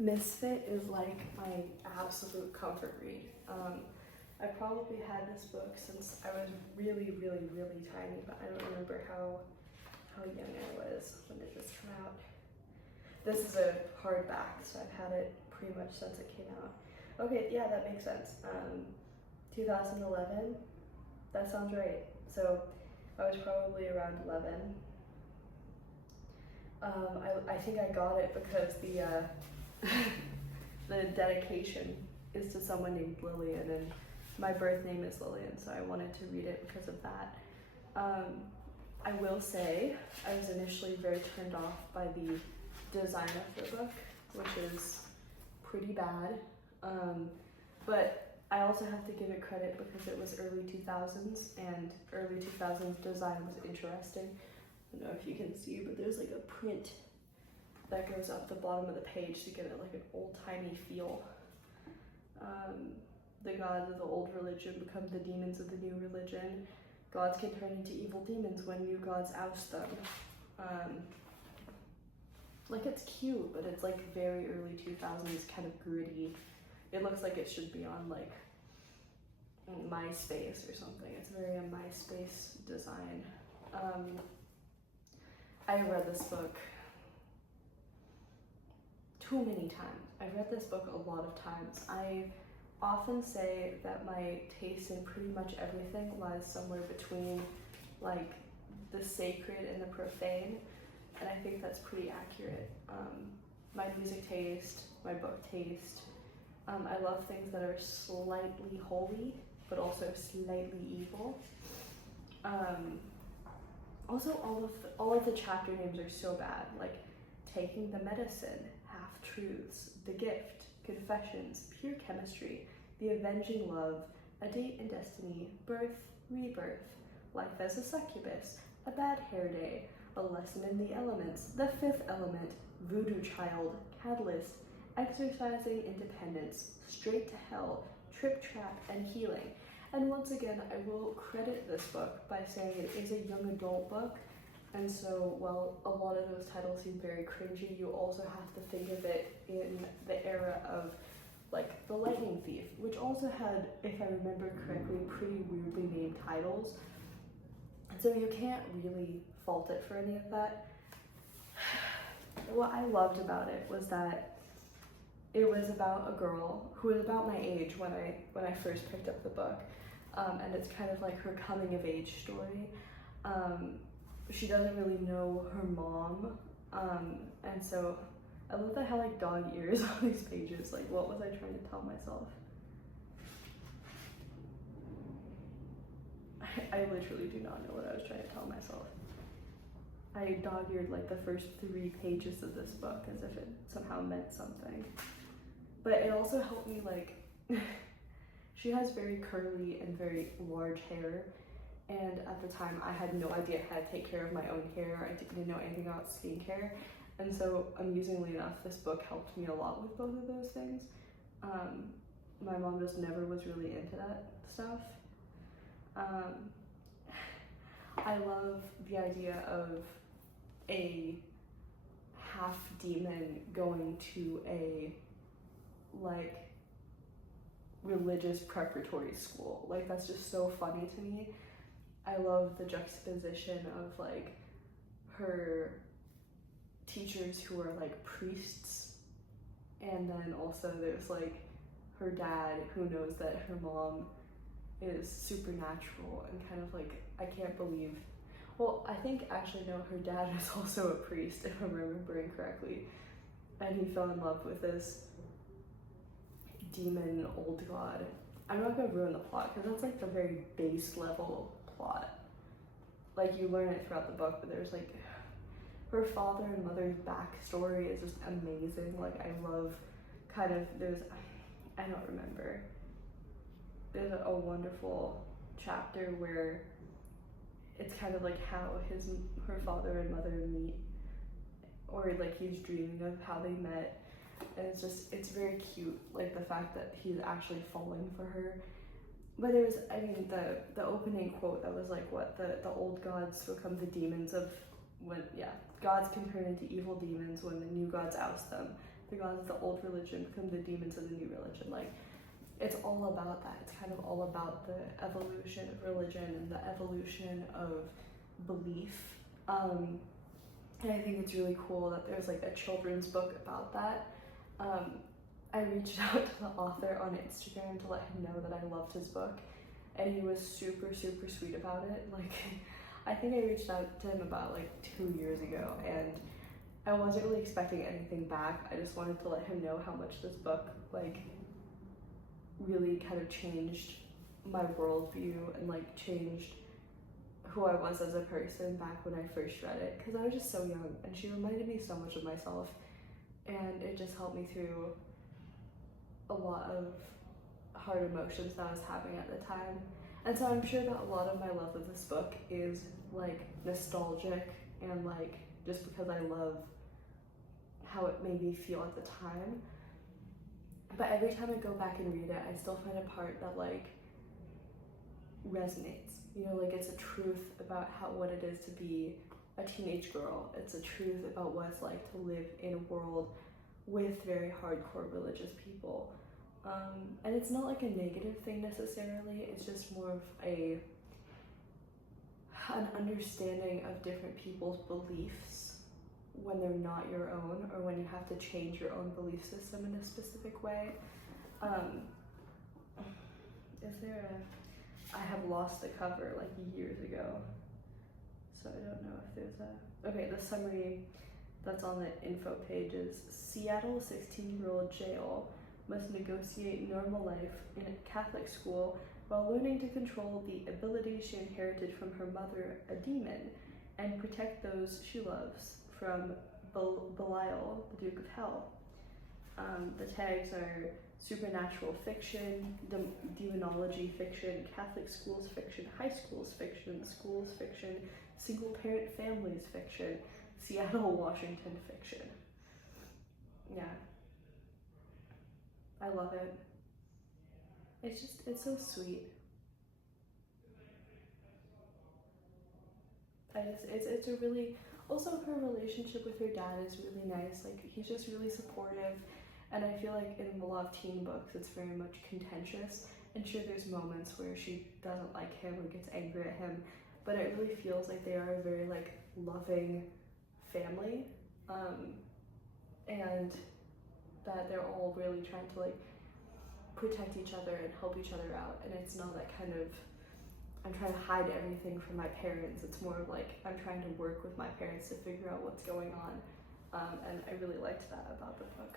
Misfit is like my absolute comfort read. I probably had this book since I was really, really, really tiny, but I don't remember how young I was when it just came out. This is a hardback, so I've had it pretty much since it came out. Okay, yeah, that makes sense. 2011, that sounds right. So I was probably around 11. I think I got it because the dedication is to someone named Lillian, and my birth name is Lillian, so I wanted to read it because of that. I will say I was initially very turned off by the design of the book, which is pretty bad, but I also have to give it credit because it was early 2000s, and early 2000s design was interesting. I don't know if you can see, but there's like a print that goes up the bottom of the page to get it like an old-timey feel. The gods of the old religion become the demons of the new religion. Gods can turn into evil demons when new gods oust them. Like, it's cute, but it's like very early 2000s, kind of gritty. It looks like it should be on like MySpace or something. It's very a MySpace design. I read this book too many times. I've read this book a lot of times. I often say that my taste in pretty much everything lies somewhere between like the sacred and the profane, and I think that's pretty accurate. My music taste, my book taste, I love things that are slightly holy but also slightly evil. Also, all of the chapter names are so bad, like Taking the Medicine, Half-Truths, The Gift, Confessions, Pure Chemistry, The Avenging Love, A Date and Destiny, Birth, Rebirth, Life as a Succubus, A Bad Hair Day, A Lesson in the Elements, The Fifth Element, Voodoo Child, Catalyst, Exercising Independence, Straight to Hell, Trip Trap, and Healing. And once again, I will credit this book by saying it is a young adult book, and so while a lot of those titles seem very cringy, you also have to think of it in the era of like The Lightning Thief, which also had, if I remember correctly, pretty weirdly named titles. And so you can't really fault it for any of that. What I loved about it was that it was about a girl who was about my age when I first picked up the book, and it's kind of like her coming of age story. She doesn't really know her mom, and so I love that I had like dog ears on these pages. Like, what was I trying to tell myself? I literally do not know what I was trying to tell myself. I dog-eared like the first 3 pages of this book as if it somehow meant something. But it also helped me, like, she has very curly and very large hair, and at the time I had no idea how to take care of my own hair. I didn't know anything about skincare, and so amusingly enough, this book helped me a lot with both of those things. My mom just never was really into that stuff. I love the idea of a half demon going to a like religious preparatory school. Like, that's just so funny to me. I love the juxtaposition of like her teachers who are like priests, and then also there's like her dad who knows that her mom is supernatural and kind of like, I can't believe, well, I think actually no, her dad is also a priest if I'm remembering correctly, and he fell in love with this demon old god. I'm not gonna ruin the plot because that's like the very base level plot. Like, you learn it throughout the book, but there's like her father and mother's backstory is just amazing. Like, I love kind of, I don't remember. There's a wonderful chapter where it's kind of like how her father and mother meet, or like he's dreaming of how they met, and it's very cute, like the fact that he's actually falling for her. But it was, I mean, the opening quote that was like, what, the old gods become the demons of when, yeah, gods can turn into evil demons when the new gods oust them. the gods of the old religion become the demons of the new religion. Like, it's all about that. It's kind of all about the evolution of religion and the evolution of belief. And I think it's really cool that there's like a children's book about that. I reached out to the author on Instagram to let him know that I loved his book, and he was super, super sweet about it. Like, I think I reached out to him about like 2 years ago, and I wasn't really expecting anything back. I just wanted to let him know how much this book like really kind of changed my worldview and like changed who I was as a person back when I first read it, because I was just so young, and she reminded me so much of myself, and it just helped me through a lot of hard emotions that I was having at the time. And so I'm sure that a lot of my love of this book is like nostalgic and like just because I love how it made me feel at the time. But every time I go back and read it, I still find a part that like resonates. You know, like it's a truth about what it is to be a teenage girl. It's a truth about what it's like to live in a world with very hardcore religious people. And it's not like a negative thing necessarily, it's just more of an understanding of different people's beliefs when they're not your own, or when you have to change your own belief system in a specific way. I have lost the cover like years ago, so I don't know if there's a, okay, the summary that's on the info page is Seattle 16-year-old Jael must negotiate normal life in a Catholic school while learning to control the abilities she inherited from her mother, a demon, and protect those she loves from Belial, the Duke of Hell. The tags are supernatural fiction, demonology fiction, Catholic schools fiction, high schools fiction, single parent families fiction, Seattle, Washington fiction. Yeah. I love it. It's so sweet. It's a really, also her relationship with her dad is really nice. Like, he's just really supportive, and I feel like in a lot of teen books it's very much contentious, and sure, there's moments where she doesn't like him or gets angry at him, but it really feels like they are a very like loving family, and that they're all really trying to like protect each other and help each other out, and it's not that kind of I'm trying to hide everything from my parents. It's more of like I'm trying to work with my parents to figure out what's going on, and I really liked that about the book.